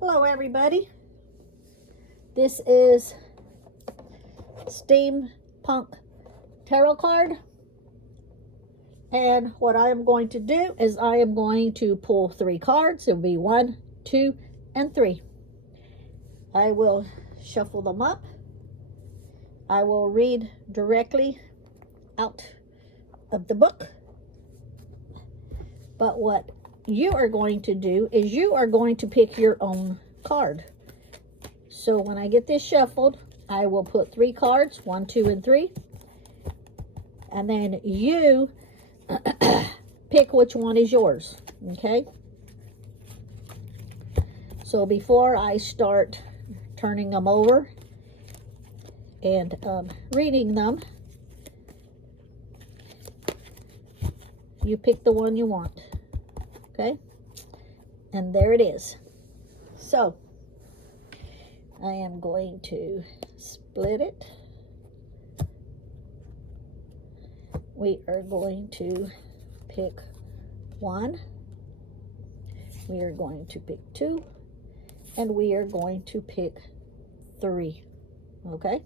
Hello everybody. This is Steampunk Tarot card. And what I am going to do is I am going to pull 3 cards. It will be 1, 2, and 3. I will shuffle them up. I will read directly out of the book. But what you are going to do is you are going to pick your own card. So when I get this shuffled, I will put 3 cards, 1, 2, and 3. And then you pick which one is yours, okay? So before I start turning them over and reading them, you pick the one you want, okay? And there it is. So I am going to split it. We are going to pick 1. We are going to pick 2. And we are going to pick 3. Okay?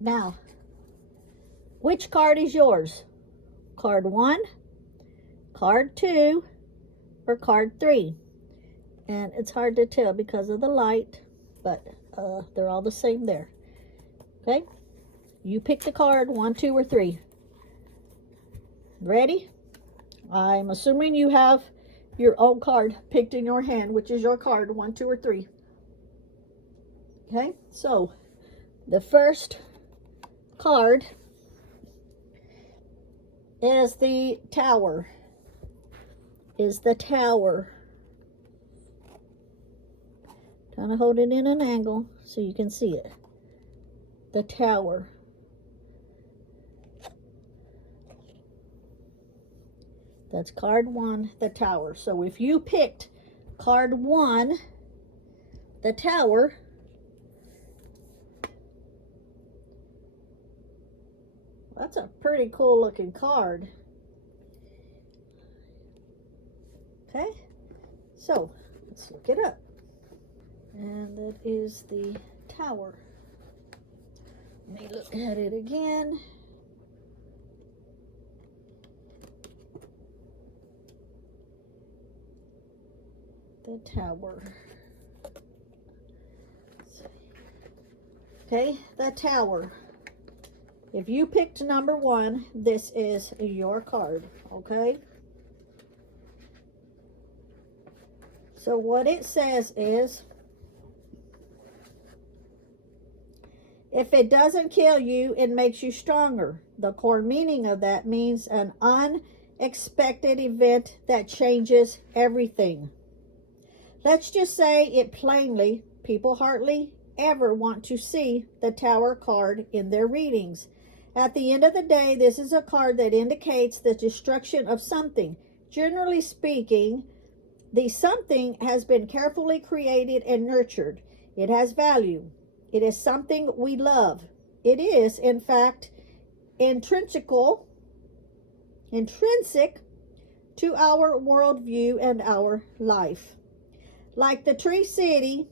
Now, which card is yours? Card 1, card 2, or card 3? And it's hard to tell because of the light, but they're all the same there. Okay? You pick the card 1, 2, or 3. Ready? I'm assuming you have your own card picked in your hand, which is your card 1, 2, or 3. Okay? So, the first card is the Tower. Kind of hold it in an angle so you can see it. The Tower. That's card 1, the Tower. So if you picked card 1, the Tower, that's a pretty cool looking card. Okay, so let's look it up. And that is the Tower. Let me look at it again. The Tower. Okay, the Tower. If you picked number 1, this is your card, okay? So what it says is, if it doesn't kill you, it makes you stronger. The core meaning of that means an unexpected event that changes everything. Let's just say it plainly, people hardly ever want to see the Tower card in their readings. At the end of the day, this is a card that indicates the destruction of something. Generally speaking, the something has been carefully created and nurtured. It has value. It is something we love. It is, in fact, intrinsic to our worldview and our life. Like the tree city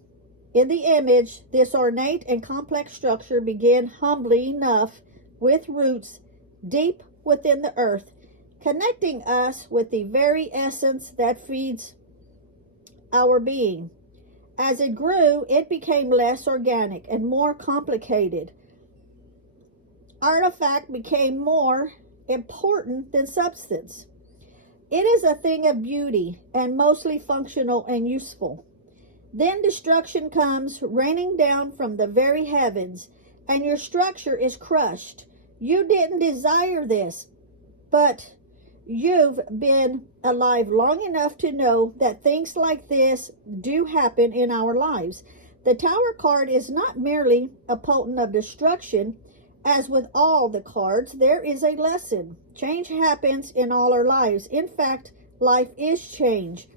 in the image, this ornate and complex structure began humbly enough with roots deep within the earth, connecting us with the very essence that feeds our being. As it grew, it became less organic and more complicated. Artifact became more important than substance. It is a thing of beauty and mostly functional and useful. Then destruction comes raining down from the very heavens, and your structure is crushed. You didn't desire this, but you've been alive long enough to know that things like this do happen in our lives. The Tower card is not merely a potent of destruction. As with all the cards, there is a lesson. Change happens in all our lives. In fact, life is change.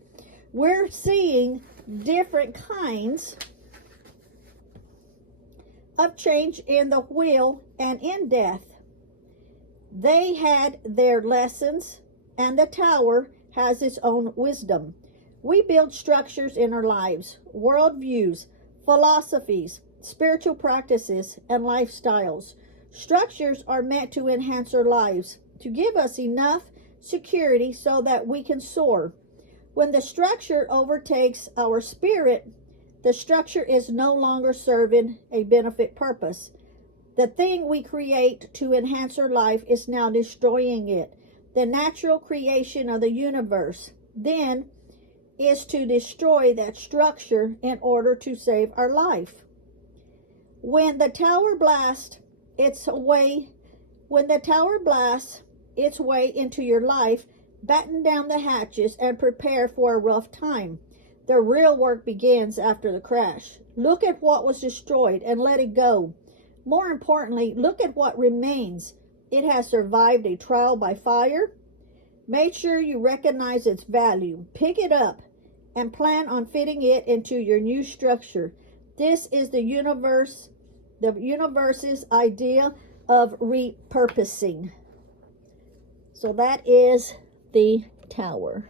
We're seeing different kinds of change in the wheel and in death. They had their lessons, and the Tower has its own wisdom. We build structures in our lives, worldviews, philosophies, spiritual practices, and lifestyles. Structures are meant to enhance our lives, to give us enough security so that we can soar. When the structure overtakes our spirit, the structure is no longer serving a benefit purpose. The thing we create to enhance our life is now destroying it. The natural creation of the universe, then, is to destroy that structure in order to save our life. When the tower blasts its way into your life, batten down the hatches and prepare for a rough time. The real work begins after the crash. Look at what was destroyed and let it go. More importantly, look at what remains. It has survived a trial by fire. Make sure you recognize its value. Pick it up and plan on fitting it into your new structure. This is the universe's idea of repurposing. So that is the tower.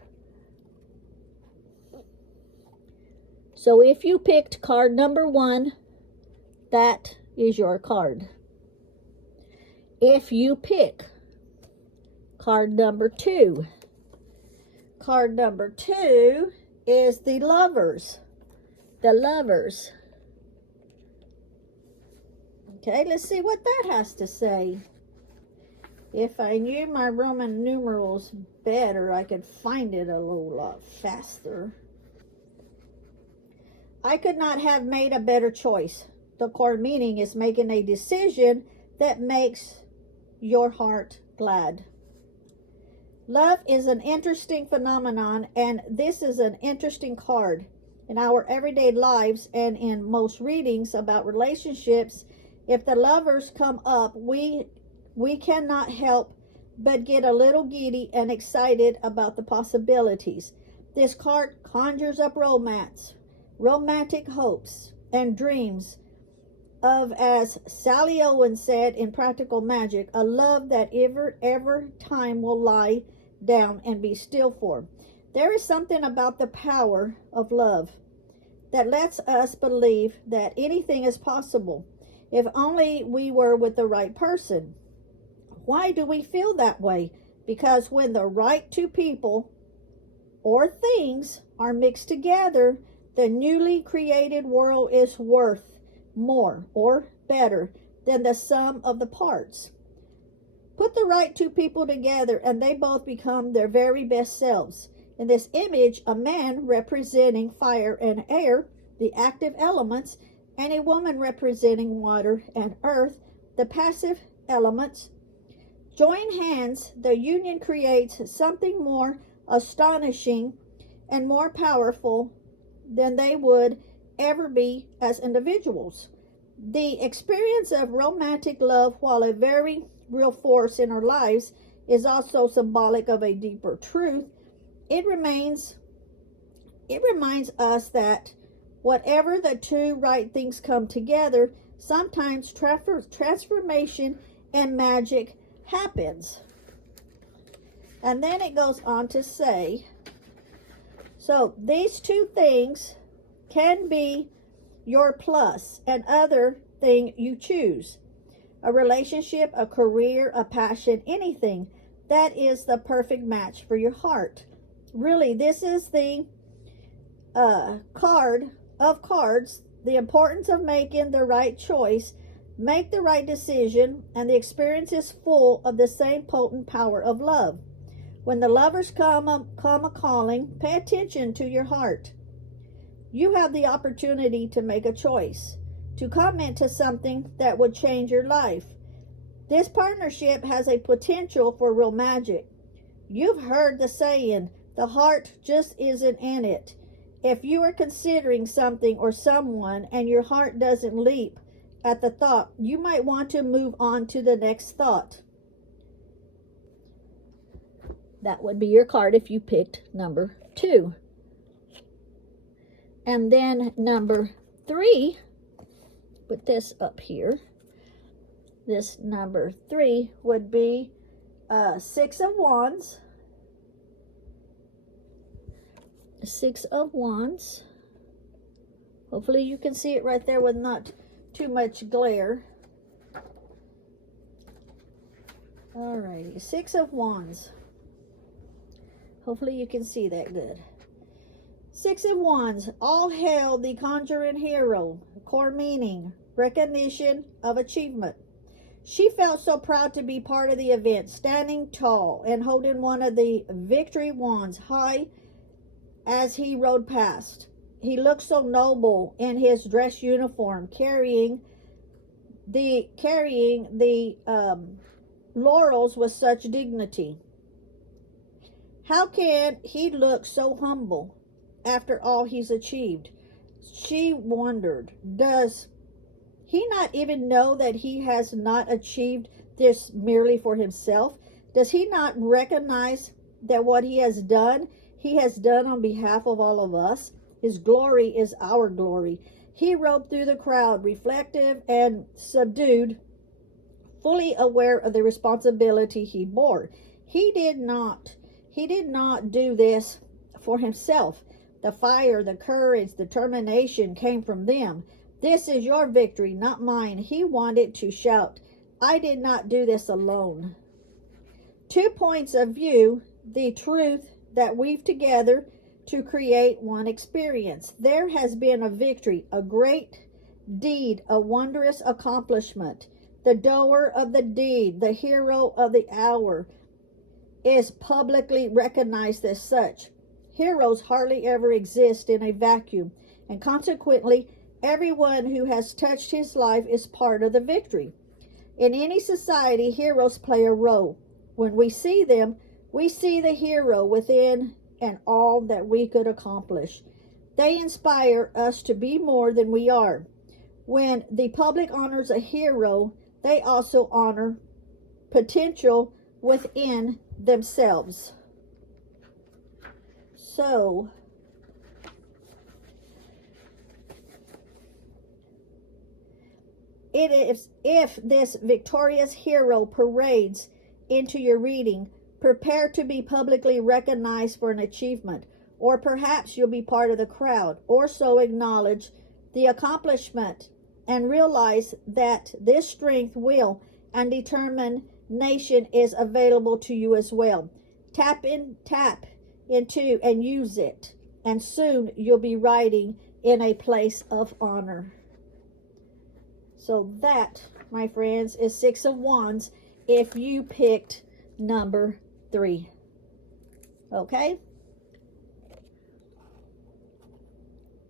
So if you picked card number 1, that is your card. If you pick card number 2, card number 2 is the Lovers. The Lovers. Okay, let's see what that has to say. If I knew my Roman numerals better, I could find it a little lot faster. I could not have made a better choice. The core meaning is making a decision that makes your heart glad. Love is an interesting phenomenon, and this is an interesting card. In our everyday lives and in most readings about relationships, if the Lovers come up, we cannot help but get a little giddy and excited about the possibilities. This card conjures up romance, romantic hopes, and dreams of, as Sally Owen said in Practical Magic, a love that ever time will lie down and be still for. There is something about the power of love that lets us believe that anything is possible if only we were with the right person. Why do we feel that way? Because when the right two people or things are mixed together, the newly created world is worth more or better than the sum of the parts. Put the right two people together and they both become their very best selves. In this image, a man representing fire and air, the active elements, and a woman representing water and earth, the passive elements. Join hands, the union creates something more astonishing and more powerful than they would ever be as individuals. The experience of romantic love, while a very real force in our lives, is also symbolic of a deeper truth. It reminds us that whatever the two right things come together, sometimes transformation and magic happens. And then it goes on to say, so these two things can be your plus and other thing you choose. A relationship, a career, a passion, anything. That is the perfect match for your heart. Really, this is the card of cards, the importance of making the right choice, make the right decision, and the experience is full of the same potent power of love. When the Lovers come a-calling, pay attention to your heart. You have the opportunity to make a choice, to come into something that would change your life. This partnership has a potential for real magic. You've heard the saying, the heart just isn't in it. If you are considering something or someone and your heart doesn't leap at the thought, you might want to move on to the next thought. That would be your card if you picked number 2. And then number 3, put this up here. This number 3 would be 6 of Wands, Six of Wands. Hopefully you can see it right there with not too much glare. Alrighty, Six of Wands. Hopefully you can see that good. Six of Wands. All hail the conjuring hero. Core meaning, recognition of achievement. She felt so proud to be part of the event, standing tall and holding one of the victory wands high as he rode past. He looked so noble in his dress uniform, carrying the laurels with such dignity. How can he look so humble after all he's achieved? She wondered, does he not even know that he has not achieved this merely for himself? Does he not recognize that what he has done on behalf of all of us? His glory is our glory. He rode through the crowd, reflective and subdued, fully aware of the responsibility he bore. He did not do this for himself. The fire, the courage, the determination came from them. This is your victory, not mine. He wanted to shout, I did not do this alone. 2 points of view, the truth that weave together to create one experience. There has been a victory, a great deed, a wondrous accomplishment. The doer of the deed, the hero of the hour, is publicly recognized as such. Heroes hardly ever exist in a vacuum, and consequently, everyone who has touched his life is part of the victory. In any society, heroes play a role. When we see them, we see the hero within and all that we could accomplish. They inspire us to be more than we are. When the public honors a hero, they also honor potential within themselves. So, if this victorious hero parades into your reading, prepare to be publicly recognized for an achievement, or perhaps you'll be part of the crowd, or so acknowledge the accomplishment and realize that this strength, will, and determination is available to you as well. Tap into and use it, and soon you'll be riding in a place of honor. So that, my friends, is Six of Wands if you picked number 3. Okay?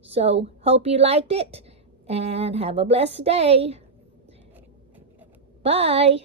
So, hope you liked it, and have a blessed day. Bye.